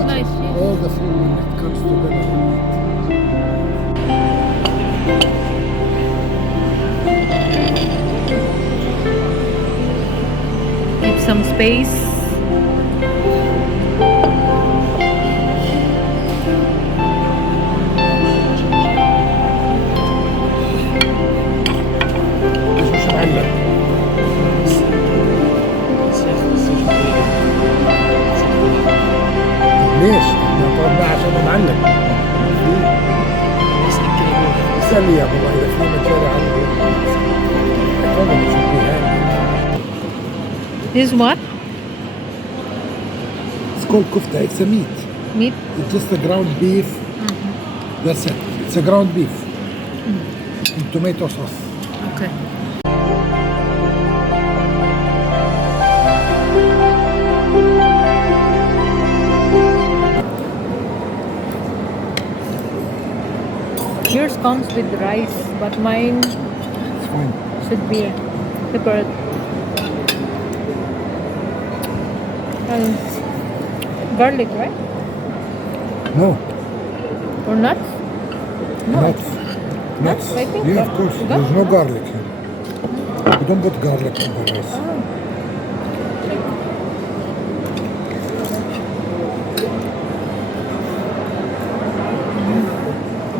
but nice, yes. all the food when it comes together. Give some space. مش معلق. ليش؟ احنا طلبناه عشان معلق. اسأل لي يا والله اذا في مجال عنده. This what? It's called kofta. It's a meat. Meat? It's just a ground beef. That's it. It's a ground beef. In tomato sauce. Okay. Yours comes with rice, but mine It's fine. should be separate. And garlic, right? No. Or nuts? No. Nuts. Nuts. I think Yeah, so. of course. That- There's no garlic here. We don't put garlic on the rice. Oh.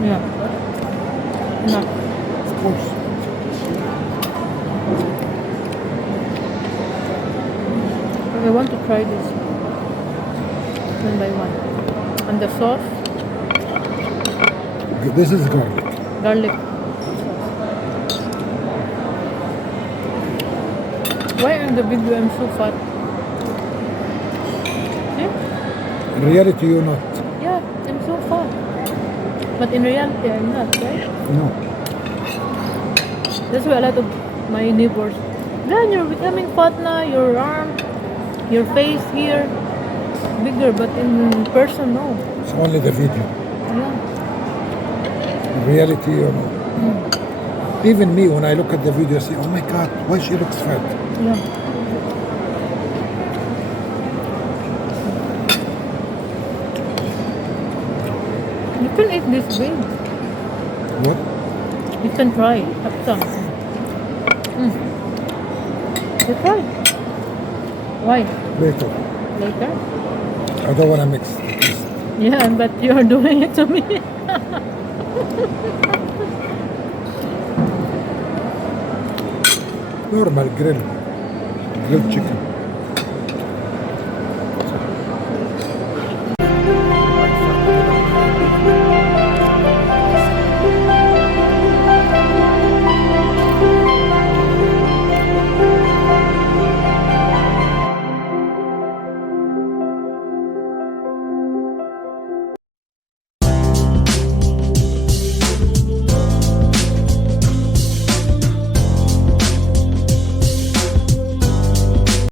Yeah. No. Of course. I want to try this one by one. And the sauce, This is garlic. garlic. Why in the video I'm so fat? See? In reality, you're not. Yeah, I'm so fat. But in reality, I'm not, right? No. That's why a lot of my neighbors, then you're becoming fat now, your arm, your face here, bigger, but in person, no. It's only the video. Yeah. In reality, you're not. Even me, when I look at the video, I say, oh my God, why she looks fat? Yeah. You can eat this big. What? You can try. Have some. You try. Why? Later. Later? I don't want to mix the taste. Yeah, but you're doing it to me. Normal grilled chicken.